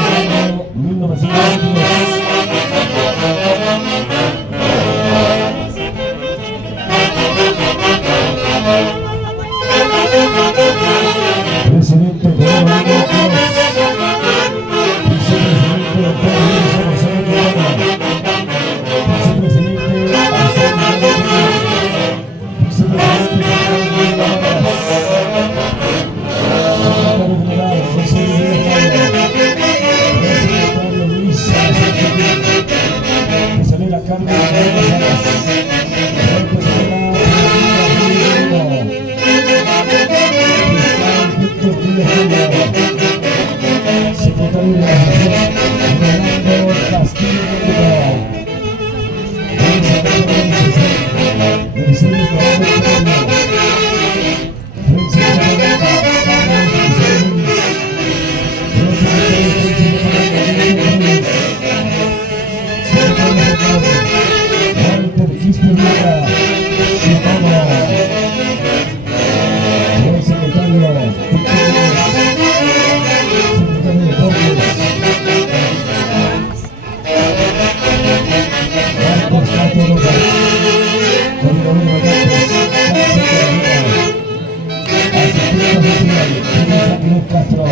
año 1922. Presidente de la vicepresidente de vicepresidente secretario de la Nación, Rolando Castillo, Castro,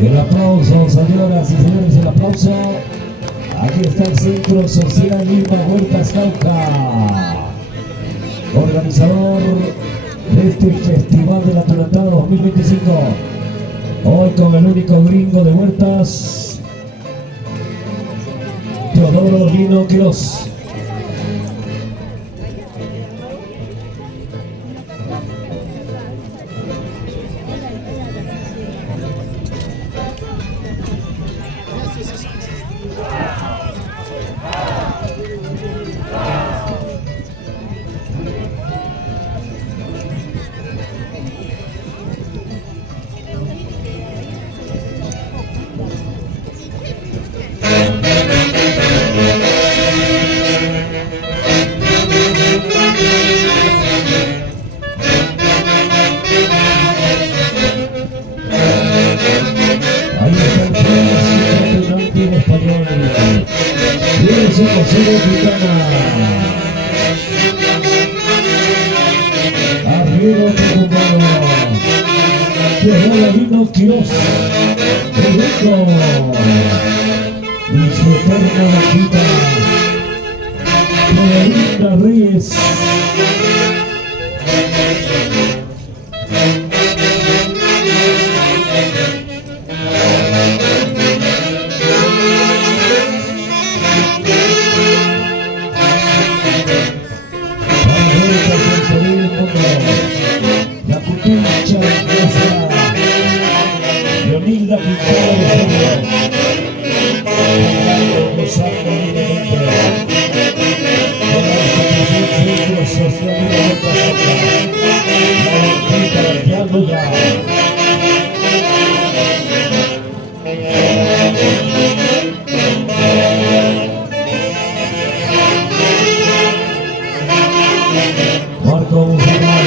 el aplauso, señoras y señores, el aplauso. Aquí está el Centro Social Lima Huertas Cauca, organizador de este Festival de la Atonatada 2025. Hoy con el único gringo de Huertas, Teodoro Lino Quiroz. Arriero Tucumano, Teodoro Lino Quiroz, Rico y su eterna vaquita, Florinda Reyes. Leonilda Quintana de Cerro, Marco Bujarán,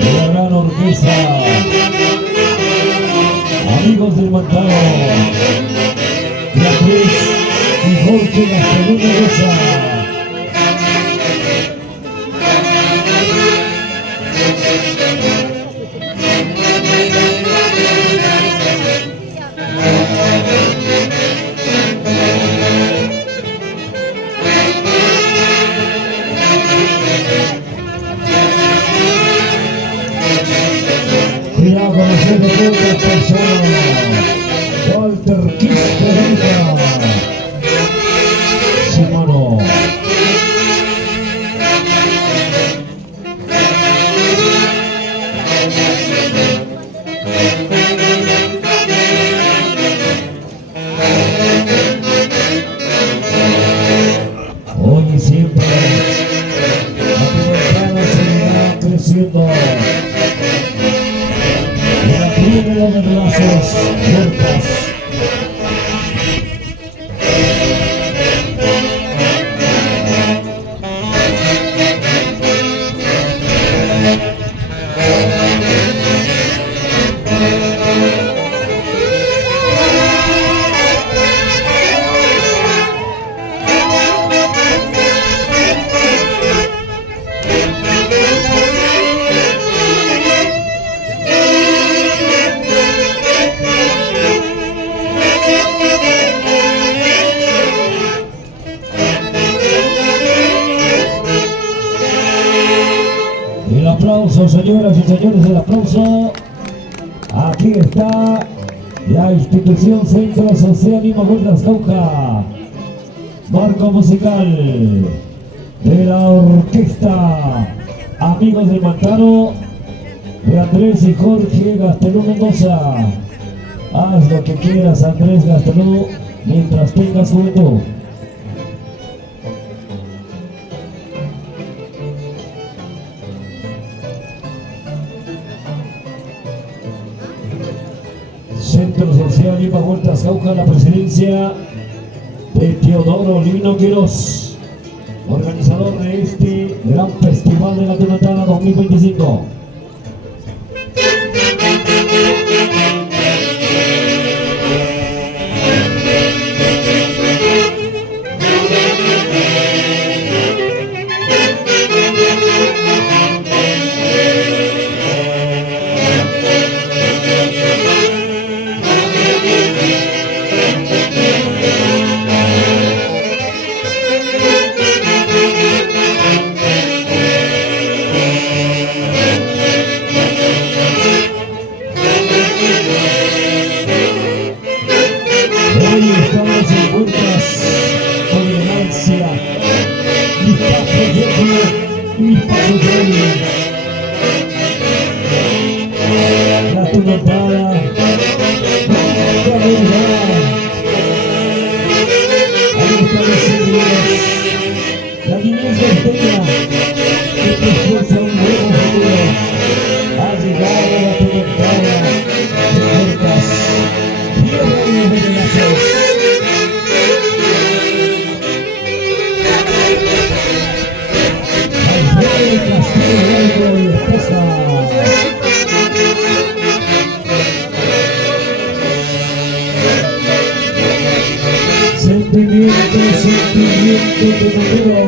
la gran orquesta. Jorge Gastelum Mendoza. Cuidado con los de puntos personas. Walter Quisperanza. Shimano. Hoy y siempre la temporada seguirá creciendo. La primera de brazos fuertes. El aplauso, señoras y señores, el aplauso. Aquí está la institución Centro Social Lima Huertas Cauca. Marco musical de la orquesta Amigos del Mantaro de Andrés y Jorge Gastelum Mendoza. Haz lo que quieras, Andrés Gastelum, mientras tengas juventud. Centro Social Lima Huertas Cauca, la presidencia de Teodoro Lino Quiroz, organizador de este gran festival de la Tunantana 2025. Hoy estamos en Huertas con elegancia, mis pasos de hoy, mis pasos de hoy. La Tunantana, ahí están los seguidores, la niñez norteña, que te esfuerza un nuevo futuro. Ha llegado la Tunantana de Huertas. Sentimiento, sentimiento de futuro.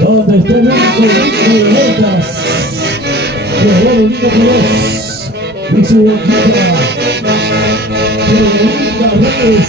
Donde esté blanco de vueltas, que vuelve Lino Quiroz y su boquita, que linda vez.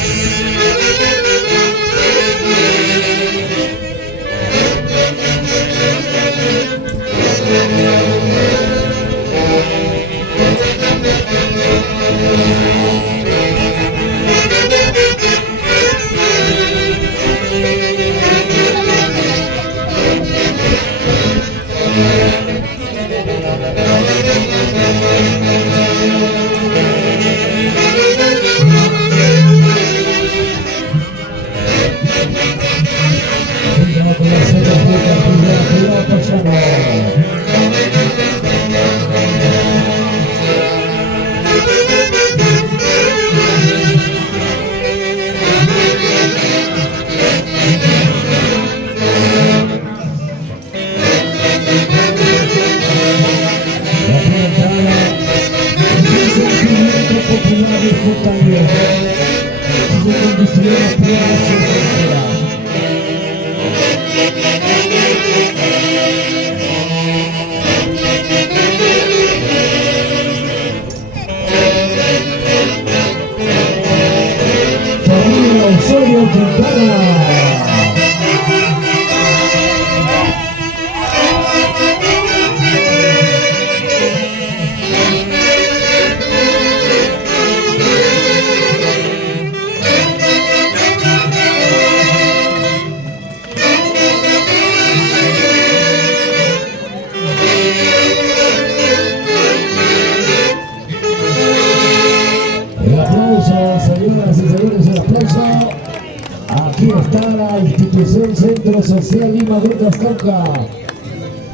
Aquí está la institución Centro Social Lima Grutas Cauca.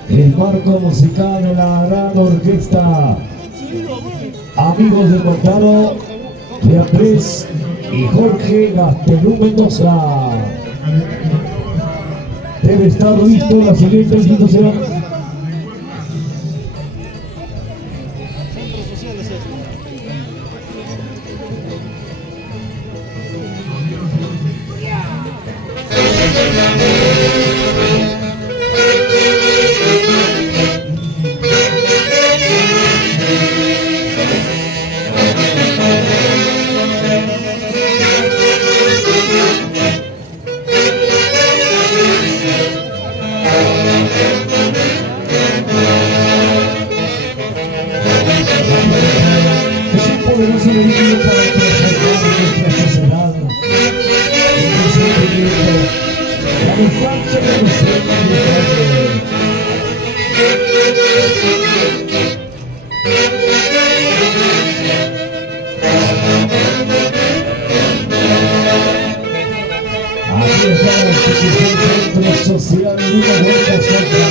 El marco musical de la gran orquesta. Amigos de Montano, Beatriz y Jorge Gastelú Mendoza. Debe estar listo la siguiente institución. Es un poderoso vehículo para transformar nuestra sociedad en un sentimiento, la infancia de los sueños. Aquí está la institución Centro Social Lima Grutas Cauca.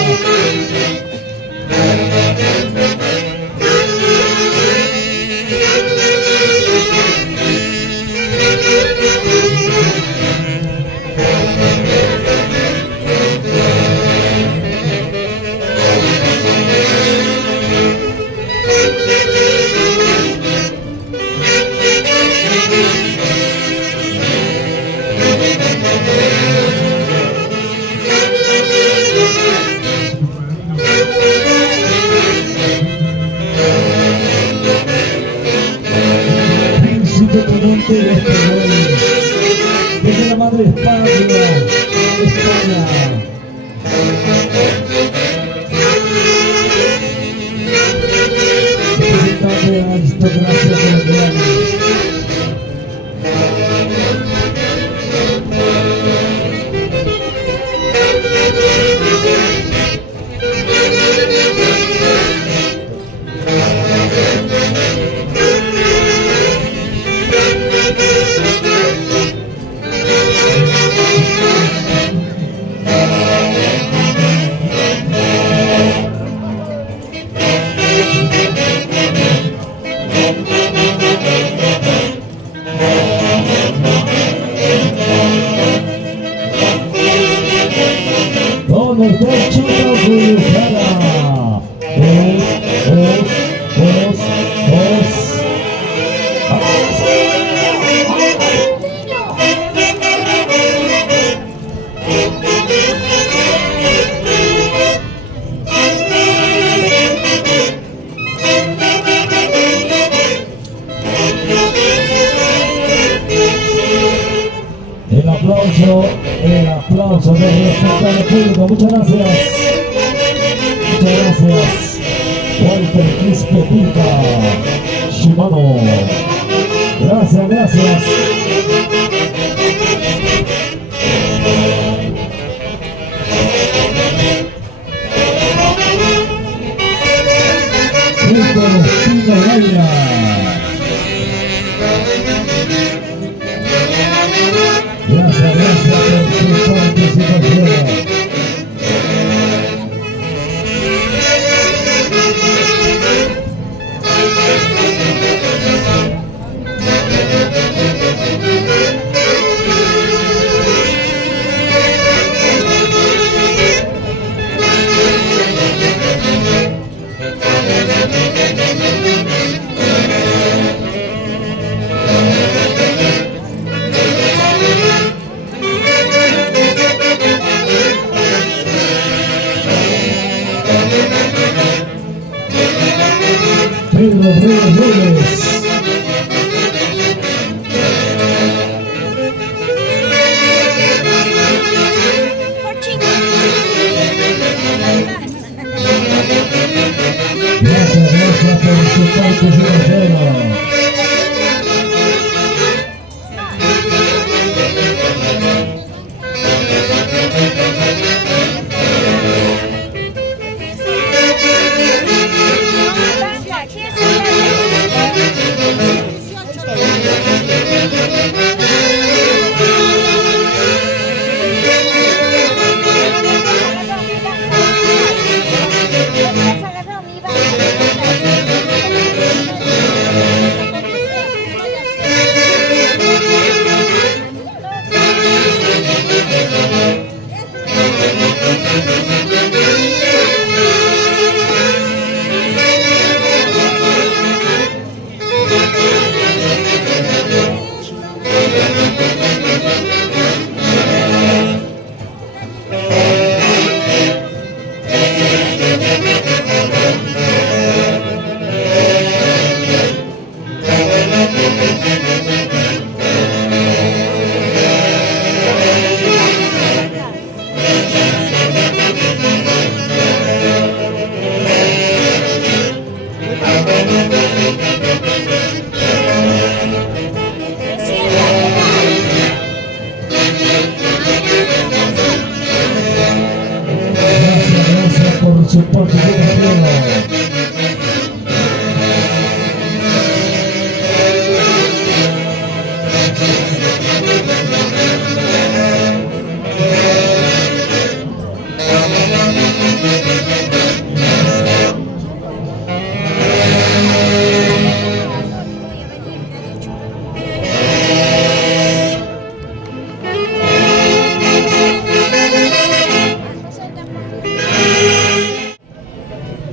Príncipe Tenente de Español, desde la madre España, España. Representante de la aristocracia colombiana. Con el pecho cruzada. El aplauso de respeto al público. Muchas gracias. Muchas gracias. Walter Quispe Pica, Shimano. Gracias, gracias. Víctor Espino Gaira. Gracias, gracias por su participación. Pedro Reyes. Gracias, gracias por su participación. Blanca, ¿qué es eso? Soporte financiero.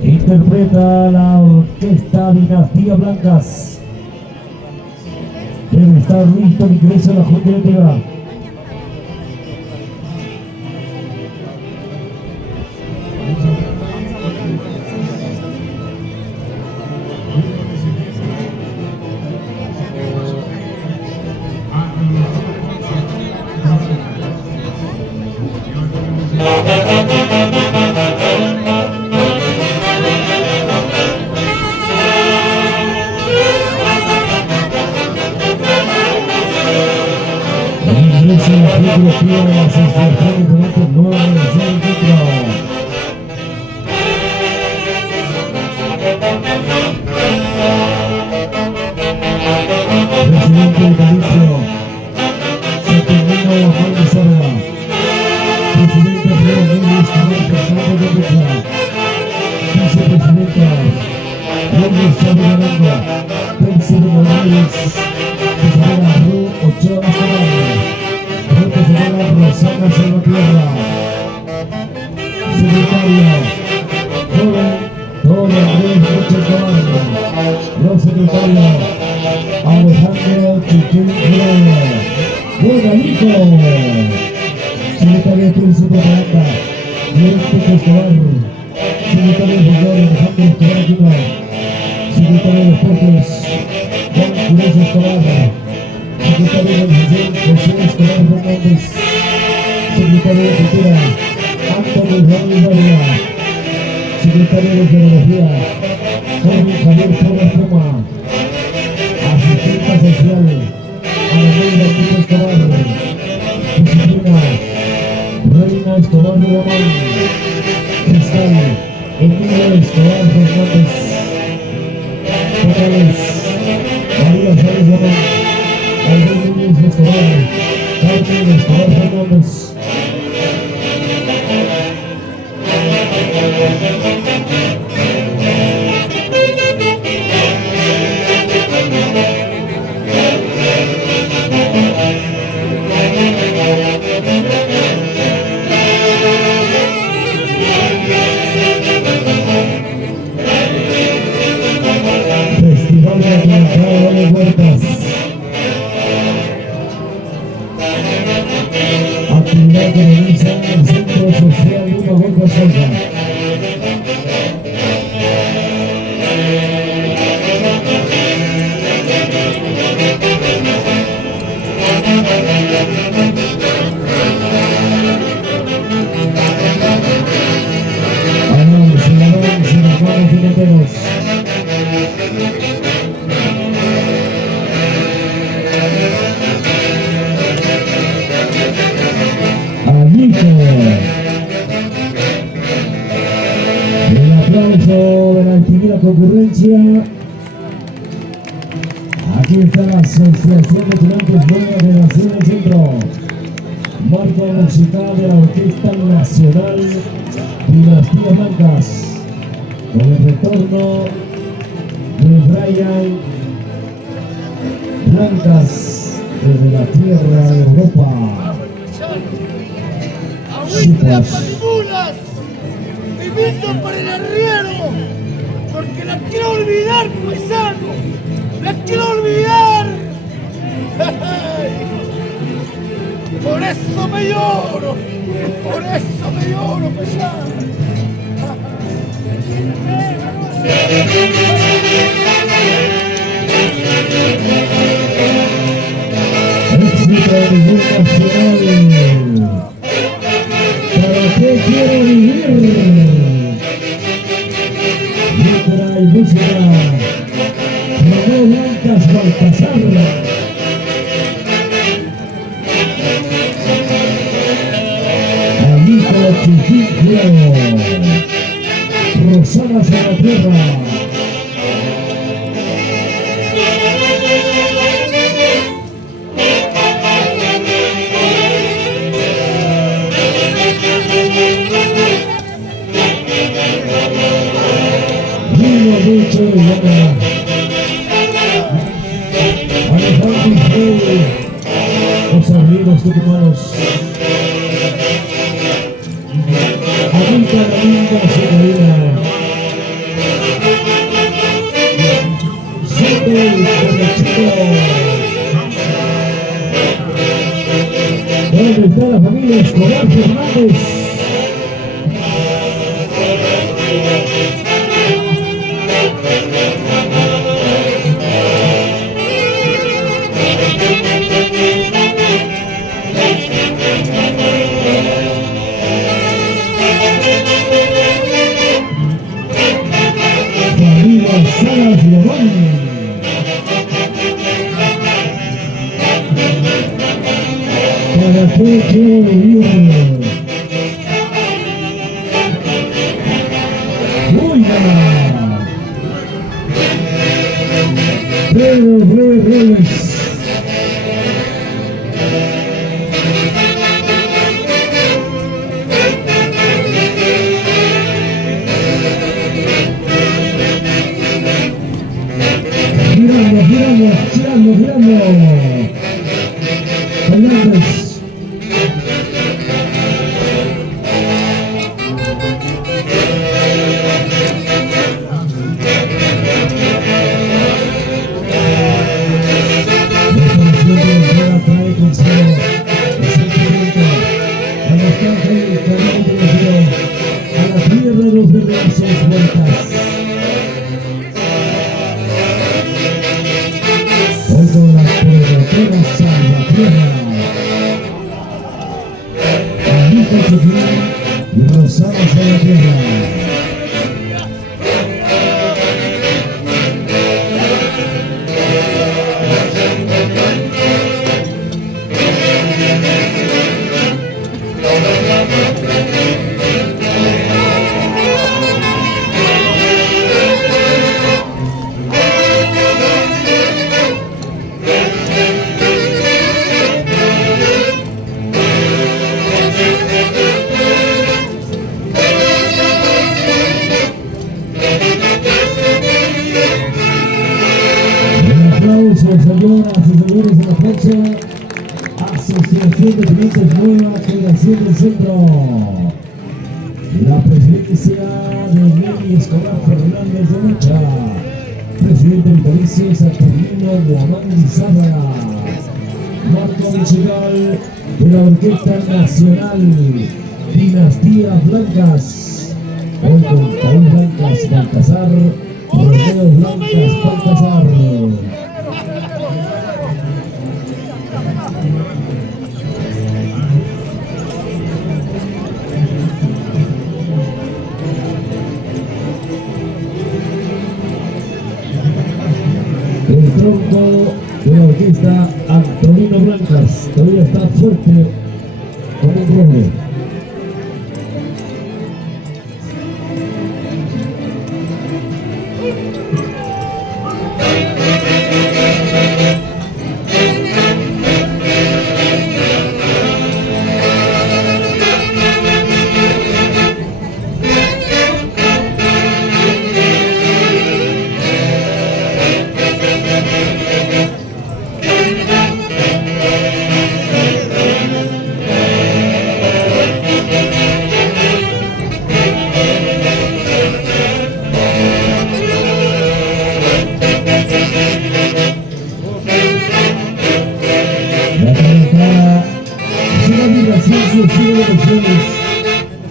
Interpreta la orquesta Dinastía Blancas. Debe estar listo el ingreso a la Junta Directiva. Ingreso a la Junta Directiva de la Asociación de Talentos Nueva Universidad del Centro. Presidente vitalicio Saturnino Juan Lizarra. Presidente Alfredo Núñez Camilo Fernández de Pecha. Vicepresidenta Reyes Chávez Aranda. Tercero Morales. Tesorera Ru Ochoa Escobar. Representante Rosana Salvatierra. Secretario joven Don Andrés Rocha Camargo. Los secretarios Alejandro Chiquín Flores. Buenalico. Secretario de Turismo y Propaganda Directo Escobar. Secretario de Fútbol Alejandro Escobar Aquino. Secretario de Deportes Juan Curés Escobar. Secretario de Organización José Escobar Fernández. Secretario de Cultura Antonio Raúl Varela. Secretario de Geografía Jorge Javier Porras Puma. Asistente social Alameda Tito Escobar. Disciplina Reina Escobar de Ramón. Fiscal Emilio Escobar Fernández. Totales María Sáenz Ramón. Alberto Núñez Escobar, Carmen Escobar Fernández. Festival de Atlantado de Huertas. Actividad que realiza el Centro Social Lima Huerta Salsa. Avance, hermanos financieros. El aplauso de la primera concurrencia. Aquí está la Asociación de Talentos Nueva Generación del Centro. Marco musical de la Orquesta Nacional Dinastía Blancas. Con el retorno de Brian Blancas desde la tierra de Europa. Agüita para limunas, pimiento para el arriero, porque la quiero olvidar, paisano, la quiero olvidar. Por eso me lloro, paisano. Éxito a nivel nacional. ¿Para qué quiero vivir? Letra y música. Ramón Blancas Baltasar. Amigo Chiquinquio. Rosana Salvatierra. Vino mucho de gana. Alejandro Freire, los amigos tucumanos. Anita la linda Secarina. Soto el chico. ¿Dónde está la familia Escobar Fernández? Salas Lobón. Para Pecho Río. Buena. Pedro Reves. Girando. Fernández. Trae consigo el sentimiento, la nostalgia y el cariño a la tierra de los verdes vueltas. Con la productora Salvatierra, Anita Chuflán y Rosana Salvatierra. Señoras y señores, el aplauso. Asociación de Tenistas Nueva Generación del Centro. La presidencia de Nelly Escobar Fernández de Lucha. Presidente vitalicio Saturnino Guamán Lizárraga. Marco musical de la Orquesta Nacional Dinastías Blancas. Hoy con Paul Blancas Baltasar. Rodeo Blancas Baltasar. El tronco de la orquesta Antonino Blancas todavía está fuerte como un roble.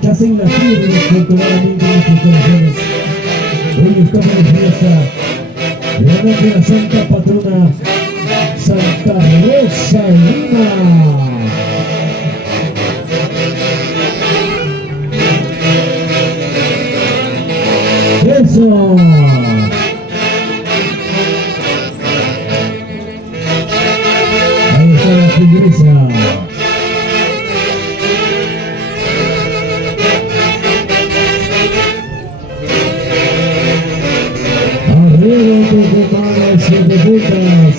Que hacen la tierra culturalmente en nuestros corazones. Hoy estamos de fiesta de la noche de la Santa Patrona Santa Rosa Lima. ¡Eso! Ahí está la tigresa. vueltas.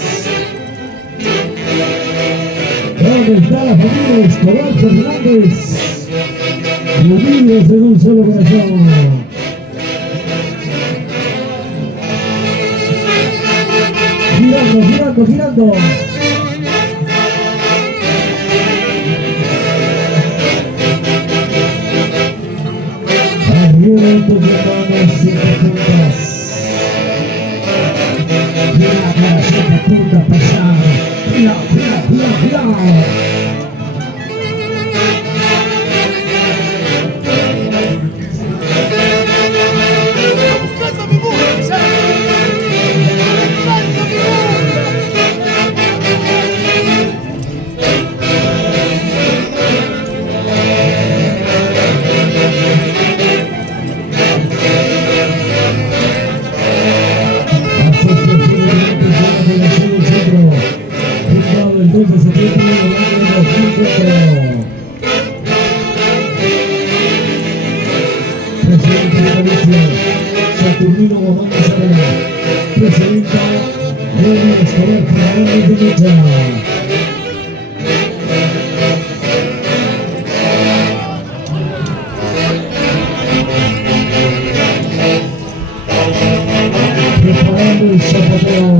¿Dónde está la familia Escobar Fernández? Unidos en un solo corazón. Girando, girando, girando. Arriba en tus manos, 7 puntas. Mira, 7 puntas pasar. Mira, mira, mira, mira. Buscando mi burro, Paisano. Buscando mi burro. El 2 de septiembre del año 2004. Presidente de Galicia, Saturnino Guamán Casabona. Presidenta Leonel Escobar Fernández de Mecha. Preparando el zapateo.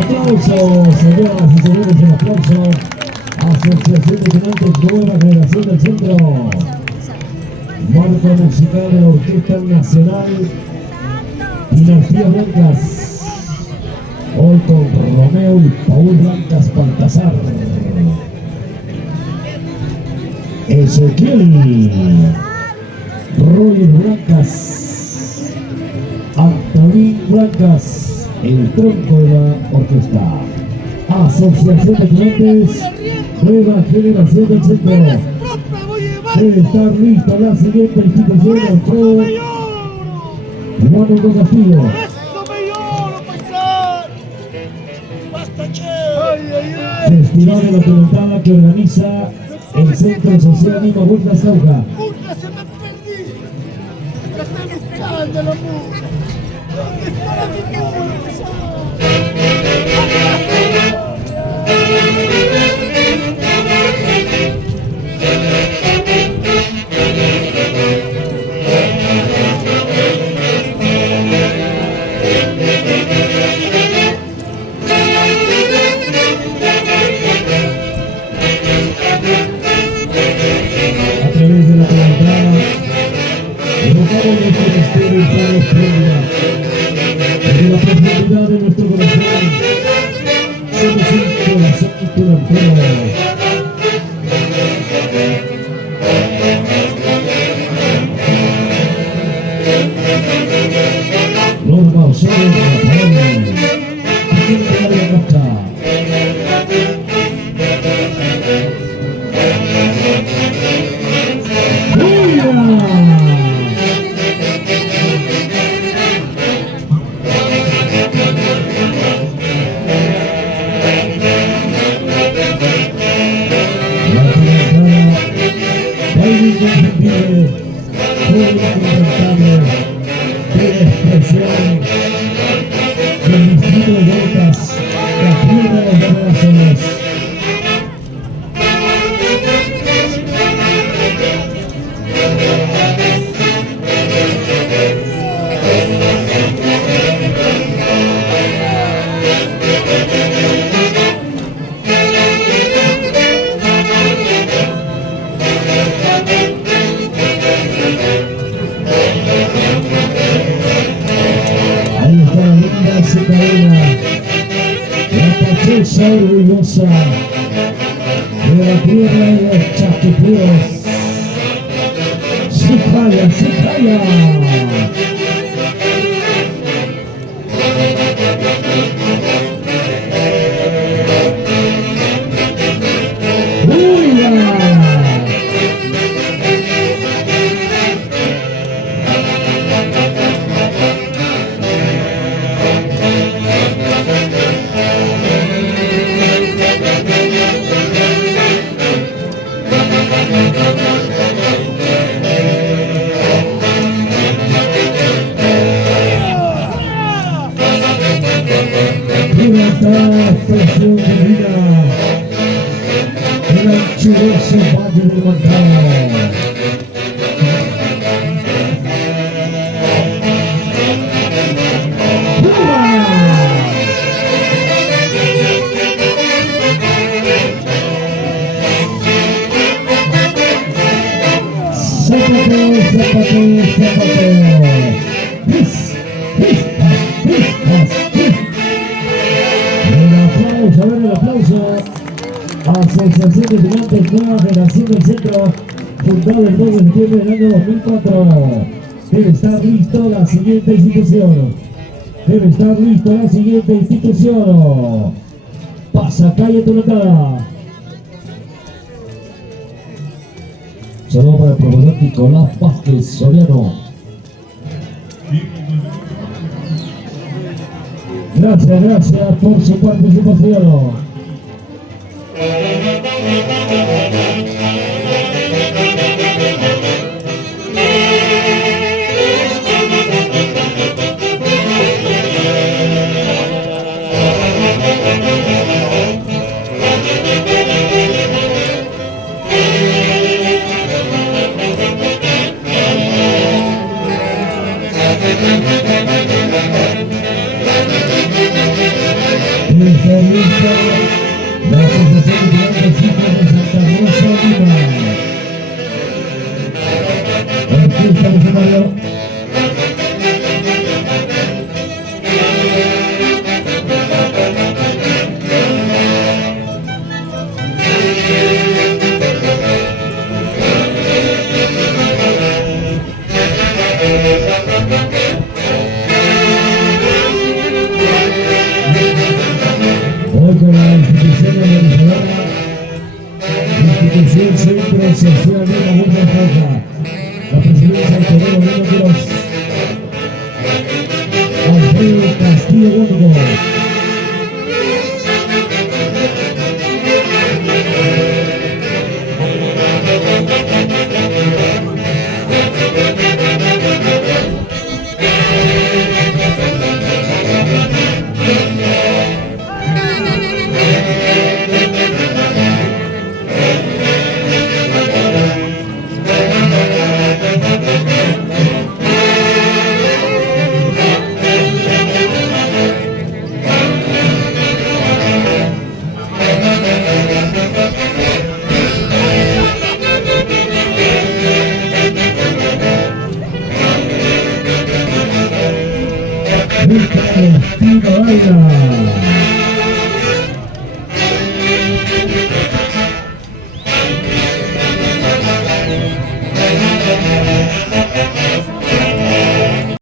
Aplausos, señoras y señores, un aplauso. Asociación de Tenantes Nueva Generación del Centro. Marca musical de la Orquesta Nacional Dinastía Blancas. Hoy con Romeo y Paul Blancas Baltasar. Ezequiel Roger Blancas. Antonín Blancas, el tronco de la orquesta. Asociación de Clientes, Nueva Generación del Centro. Debe estar lista la siguiente institución del juego. Juan Hugo Castillo. Eso me lloro, paisano. Basta, che. Ay, ay, ay. Festival de la Pelotada que organiza el Centro Social Lima Huertas Cauca. Puta, se me perdí. La estoy buscando, la puta. ¿Dónde está la figura, paisano? A través de la Pelotada, evocamos nuestro misterio para los pueblos. Desde la profundidad de nuestro corazón, somos un corazón turantero. Norma Osorio, Rafael, presidente de la Capta. De expresión del distrito de Huertas, la tierra de los corazones. Ahí está la linda Citadela, la pachucha orgullosa de la tierra de los chaqueteros. ¡Sí falla, sí falla! ¡Uy! Levanta presión de vida. El anchuroso Valle del Montano. El aplauso. Asociación de Gigantes Nueva Generación del Centro, fundada el 2 de septiembre del año 2004. Debe estar listo la siguiente institución. Debe estar listo la siguiente institución. Pasacalle Toluca. Saludos para el profesor Nicolás Vázquez Soriano. Gracias por su participación. La Asociación de Gigantes de Santa Rosa Lima. Orquesta de Mario. Hoy con la institución venezolana, institución Centro Social de la Burda Roja, la presidencia del Perú de los Alfredo Castillo Gómez. Esta es Tina Baila.